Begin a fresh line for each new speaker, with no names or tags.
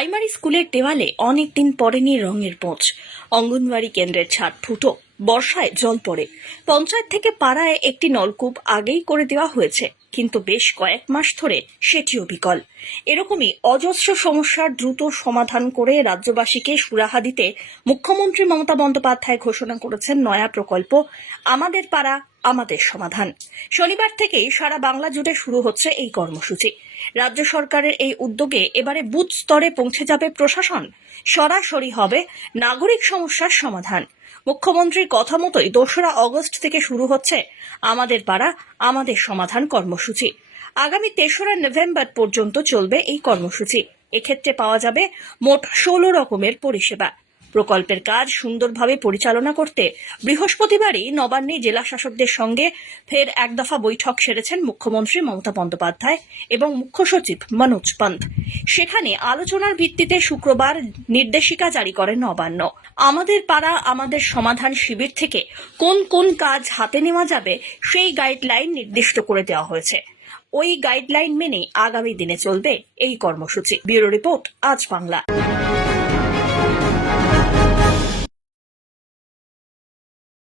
Primary স্কুলের দেওয়ালে অনেকদিন পরেনি রঙের পোঁচ অঙ্গনওয়াড়ি কেন্দ্রের ছাদ ফুটো, বর্ষায় জল পড়ে। পঞ্চায়েত থেকে পাড়ায় একটি নলকূপ আগেই করে দেওয়া হয়েছে, কিন্তু বেশ কয়েক মাস ধরে সেটিও বিকল। এরকমই অজস্র সমস্যার দ্রুত সমাধান করে রাজ্যবাসীকে সুরাহা দিতে মুখ্যমন্ত্রী মমতা বন্দ্যোপাধ্যায় ঘোষণা করেছেন নয়া প্রকল্প। আমাদের পাড়া আমাদের সমাধান। শনিবার থেকেই সারা বাংলা জুড়ে শুরু হচ্ছে এই কর্মসূচি। রাজ্য সরকারের এই উদ্যোগে এবারে বুথ স্তরে পৌঁছে যাবে প্রশাসন। সরাসরি হবে নাগরিক সমস্যার সমাধান। মুখ্যমন্ত্রীর কথা মতোই দোসরা অগস্ট থেকে শুরু হচ্ছে আমাদের পাড়া, আমাদের সমাধান কর্মসূচি। আগামী তেসরা নভেম্বর পর্যন্ত চলবে এই কর্মসূচি। এক্ষেত্রে পাওয়া যাবে মোট ষোলো রকমের পরিষেবা। প্রকল্পের কাজ সুন্দরভাবে পরিচালনা করতে বৃহস্পতিবারই নবান্নে জেলা শাসকদের সঙ্গে ফের এক দফা বৈঠক সেরেছেন মুখ্যমন্ত্রী মমতা বন্দ্যোপাধ্যায় এবং মুখ্য সচিব মনোজ পন্থ। সেখানে আলোচনার ভিত্তিতে শুক্রবার নির্দেশিকা জারি করেন নবান্ন। আমাদের পাড়া, আমাদের সমাধান শিবির থেকে কোন কোন কাজ হাতে নেওয়া যাবে সেই গাইডলাইন নির্দিষ্ট করে দেওয়া হয়েছে। ওই গাইডলাইন মেনেই আগামী দিনে চলবে এই কর্মসূচি। ব্যুরো রিপোর্ট, আজ বাংলা।